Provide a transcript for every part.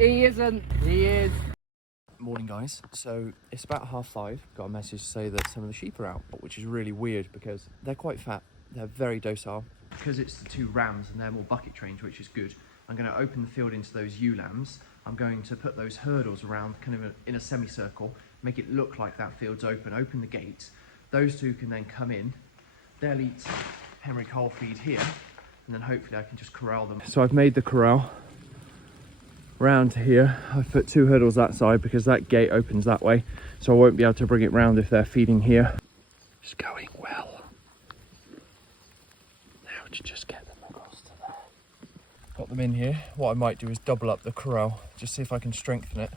He isn't. He is. Morning guys, so it's about 5:30. Got a message to say that some of the sheep are out, which is really weird because they're quite fat, they're very docile. Because it's the two rams and they're more bucket trained, which is good, I'm going to open the field into those ewe lambs. I'm going to put those hurdles around kind of in a semicircle, make it look like that field's open the gates. Those two can then come in, they'll eat Henry Cole feed here, and then hopefully I can just corral them. So I've made the corral round to here. I've put two hurdles that side because that gate opens that way, so I won't be able to bring it round if they're feeding here. It's going well. Now to just get them across to there. Got them in here. What I might do is double up the corral, just see if I can strengthen it.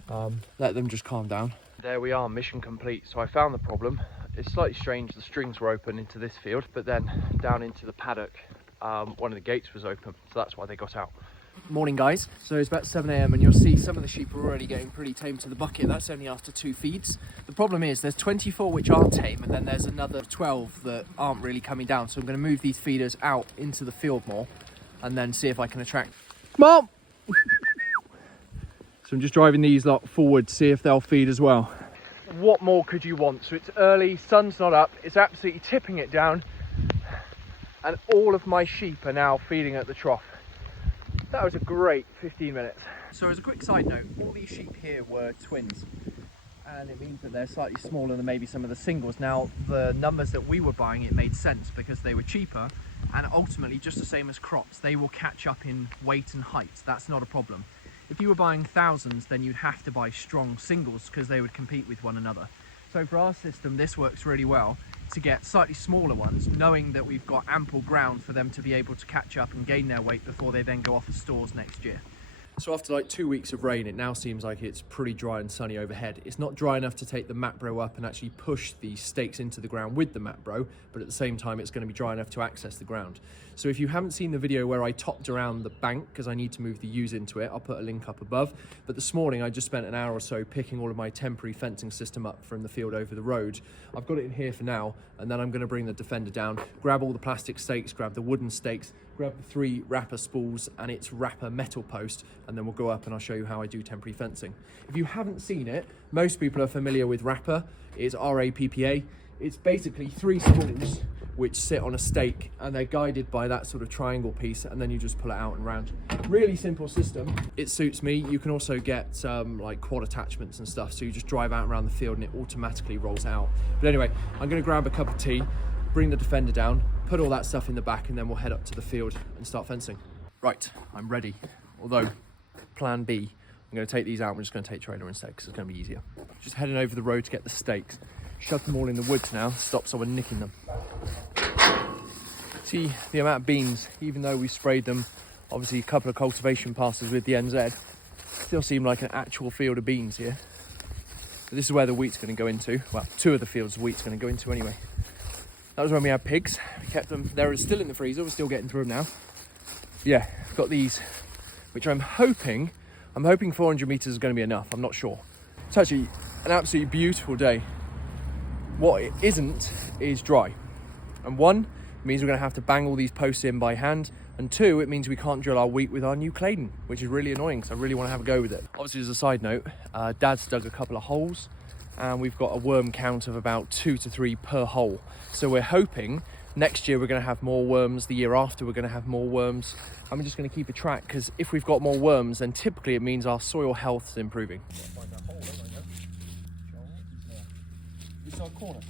Let them just calm down. There we are, mission complete. So I found the problem. It's slightly strange, the strings were open into this field, but then down into the paddock, one of the gates was open, so that's why they got out. Morning guys, so it's about 7 AM and you'll see some of the sheep are already getting pretty tame to the bucket. That's only after 2 feeds. The problem is there's 24 which are tame, and then there's another 12 that aren't really coming down, so I'm going to move these feeders out into the field more and then see if I can attract. Mom! So I'm just driving these lot forward to see if they'll feed as well. What more could you want? So it's early, sun's not up, it's absolutely tipping it down, and all of my sheep are now feeding at the trough. That was a great 15 minutes. So as a quick side note, all these sheep here were twins, and it means that they're slightly smaller than maybe some of the singles. Now, the numbers that we were buying, it made sense because they were cheaper, and ultimately just the same as crops. They will catch up in weight and height. That's not a problem. If you were buying thousands, then you'd have to buy strong singles because they would compete with one another. So for our system, this works really well to get slightly smaller ones, knowing that we've got ample ground for them to be able to catch up and gain their weight before they then go off the stores next year. So after like 2 weeks of rain, it now seems like it's pretty dry and sunny overhead. It's not dry enough to take the Mapbro up and actually push the stakes into the ground with the Mapbro, but at the same time it's going to be dry enough to access the ground. So if you haven't seen the video where I topped around the bank, because I need to move the ewes into it, I'll put a link up above. But this morning I just spent an hour or so picking all of my temporary fencing system up from the field over the road. I've got it in here for now, and then I'm going to bring the Defender down, grab all the plastic stakes, grab the wooden stakes, grab the 3 RAPPA spools and its RAPPA metal post, and then we'll go up and I'll show you how I do temporary fencing. If you haven't seen it, most people are familiar with RAPPA. It's RAPPA. It's basically 3 spools which sit on a stake, and they're guided by that sort of triangle piece, and then you just pull it out and round. Really simple system. It suits me. You can also get like quad attachments and stuff, so you just drive out around the field and it automatically rolls out. But anyway, I'm going to grab a cup of tea, bring the Defender down, put all that stuff in the back, and then we'll head up to the field and start fencing. Right, I'm ready. Although, plan B, I'm going to take these out. We're just going to take trailer instead because it's going to be easier. Just heading over the road to get the stakes. Shove them all in the woods now, stop someone nicking them. See the amount of beans, even though we sprayed them, obviously a couple of cultivation passes with the NZ, still seem like an actual field of beans here. But this is where the wheat's going to go into. Well, 2 of the fields the wheat's going to go into anyway. That was when we had pigs. We kept them, they're still in the freezer, we're still getting through them now. Yeah, I've got these, which I'm hoping 400 meters is going to be enough, I'm not sure. It's actually an absolutely beautiful day. What it isn't is dry. And 1, it means we're going to have to bang all these posts in by hand, and 2, it means we can't drill our wheat with our new Claydon, which is really annoying because I really want to have a go with it. Obviously, as a side note, Dad's dug a couple of holes, and we've got a worm count of about 2 to 3 per hole. So we're hoping next year we're going to have more worms, the year after we're going to have more worms. And we're just going to keep a track, because if we've got more worms, then typically it means our soil health is improving. It's our corner post.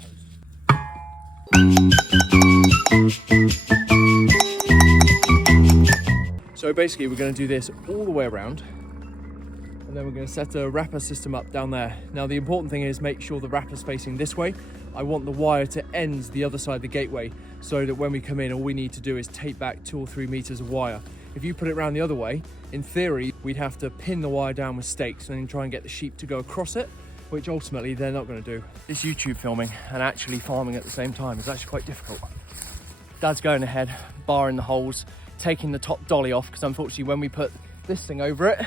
So basically we're going to do this all the way around, and then we're going to set a RAPPA system up down there. Now the important thing is make sure the RAPPA's facing this way. I want the wire to end the other side of the gateway, so that when we come in all we need to do is tape back 2 or 3 meters of wire. If you put it around the other way, in theory we'd have to pin the wire down with stakes and then try and get the sheep to go across it, which ultimately they're not going to do. This YouTube filming and actually farming at the same time is actually quite difficult. Dad's going ahead, barring the holes, taking the top dolly off, because unfortunately when we put this thing over it,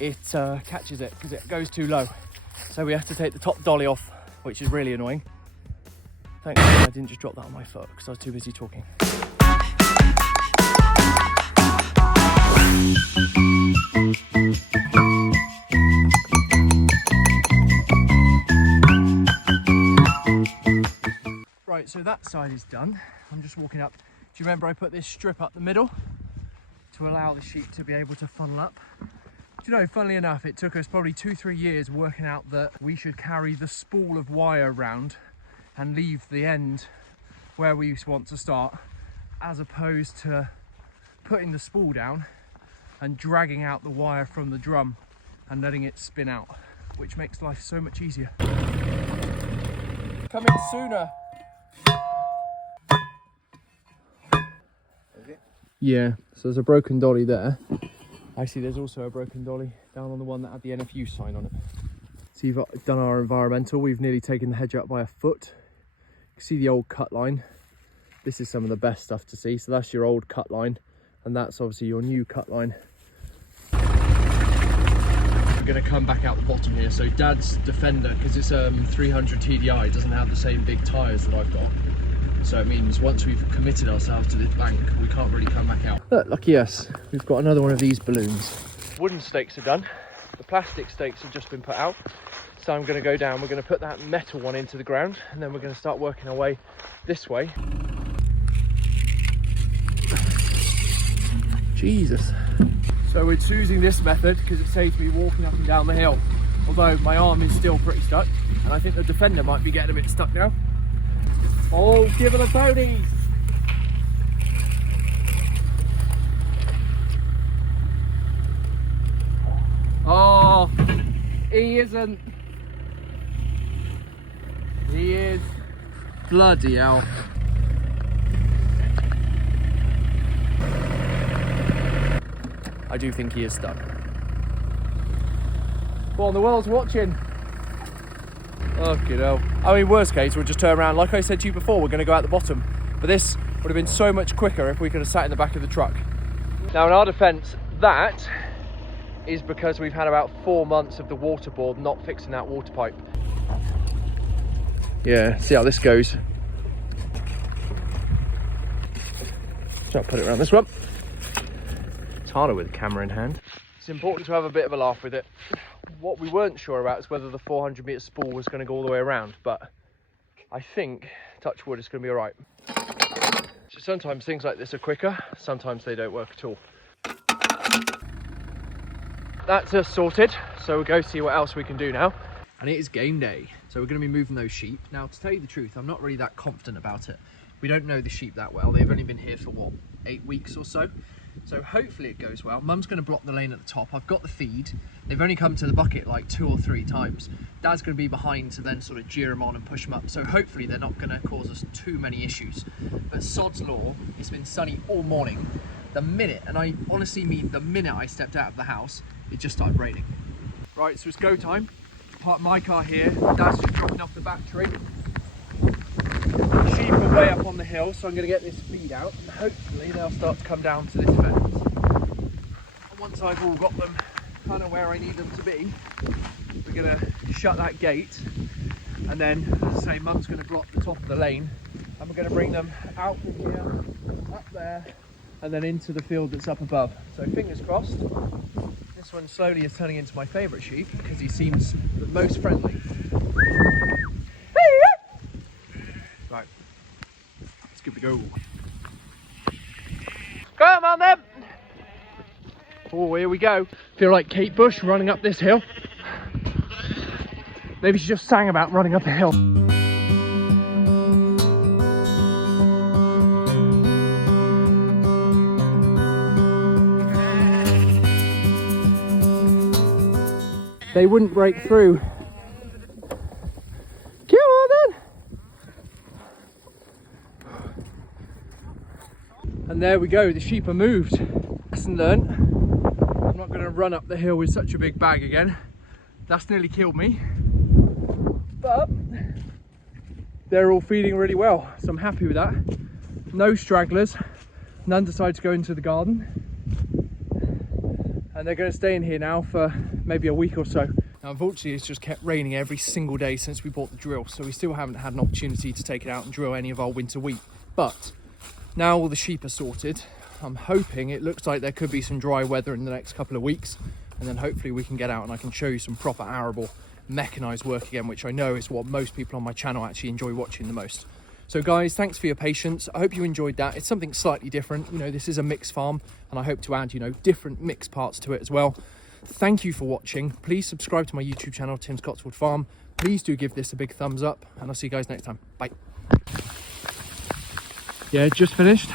it catches it because it goes too low. So we have to take the top dolly off, which is really annoying. Thanks, I didn't just drop that on my foot because I was too busy talking. Right, so that side is done. I'm just walking up. Do you remember I put this strip up the middle to allow the sheep to be able to funnel up? Do you know, funnily enough, it took us probably 2-3 years working out that we should carry the spool of wire around and leave the end where we want to start, as opposed to putting the spool down and dragging out the wire from the drum and letting it spin out, which makes life so much easier. Come in sooner. Yeah, so there's a broken dolly there. Actually, there's also a broken dolly down on the one that had the NFU sign on it. So you've done our environmental. We've nearly taken the hedge up by a foot. You can see the old cut line. This is some of the best stuff to see. So that's your old cut line, and that's obviously your new cut line. We're going to come back out the bottom here. So Dad's Defender, because it's 300 TDI, doesn't have the same big tyres that I've got. So it means once we've committed ourselves to this bank, we can't really come back out. Look, lucky us, we've got another one of these balloons. Wooden stakes are done. The plastic stakes have just been put out. So I'm going to go down, we're going to put that metal one into the ground, and then we're going to start working our way this way. Jesus. So we're choosing this method because it saves me walking up and down the hill. Although my arm is still pretty stuck, and I think the Defender might be getting a bit stuck now. Oh, give it a pony! Oh, he isn't. He is. Bloody hell. I do think he is stuck. Well, the world's watching. Okay, no. I mean, worst case, we'll just turn around. Like I said to you before, we're going to go out the bottom. But this would have been so much quicker if we could have sat in the back of the truck. Now, in our defence, that is because we've had about 4 months of the waterboard not fixing that water pipe. Yeah, see how this goes. Try to put it around this one. It's harder with the camera in hand. It's important to have a bit of a laugh with it. What we weren't sure about is whether the 400 metre spool was going to go all the way around, but I think, touch wood, it's going to be all right. So sometimes things like this are quicker, sometimes they don't work at all. That's us sorted, so we'll go see what else we can do now. And it is game day, so we're going to be moving those sheep. Now, to tell you the truth, I'm not really that confident about it. We don't know the sheep that well. They've only been here for, what, 8 weeks or so? So hopefully it goes well. Mum's going to block the lane at the top. I've got the feed. They've only come to the bucket like 2 or 3 times. Dad's going to be behind to then sort of jeer them on and push them up. So hopefully they're not going to cause us too many issues. But sod's law, it's been sunny all morning. The minute, and I honestly mean the minute I stepped out of the house, it just started raining. Right, so it's go time. Park my car here. Dad's just dropping off the battery. Sheep are way up on the hill, so I'm going to get this feed out and hopefully they'll start to come down to this fence. And once I've all got them kind of where I need them to be, we're going to shut that gate, and then, as I say, Mum's going to block the top of the lane, and we're going to bring them out from here, up there, and then into the field that's up above. So fingers crossed. This one slowly is turning into my favourite sheep because he seems the most friendly. Right, let's give it a go. Come on then! Oh, here we go. Feel like Kate Bush running up this hill. Maybe she just sang about running up a hill. They wouldn't break through. Come on then! And there we go, the sheep are moved. Lesson learned. I'm not going to run up the hill with such a big bag again. That's nearly killed me. But they're all feeding really well, so I'm happy with that. No stragglers. None decide to go into the garden. And they're going to stay in here now for maybe a week or so. Now, unfortunately, it's just kept raining every single day since we bought the drill, so we still haven't had an opportunity to take it out and drill any of our winter wheat. But now all the sheep are sorted, I'm hoping, it looks like there could be some dry weather in the next couple of weeks, and then hopefully we can get out and I can show you some proper arable mechanised work again, which I know is what most people on my channel actually enjoy watching the most. So guys, thanks for your patience. I hope you enjoyed that. It's something slightly different. You know, this is a mixed farm, and I hope to add, you know, different mixed parts to it as well. Thank you for watching. Please subscribe to my YouTube channel, Tim's Cotswold Farm. Please do give this a big thumbs up, and I'll see you guys next time. Bye. Yeah, just finished.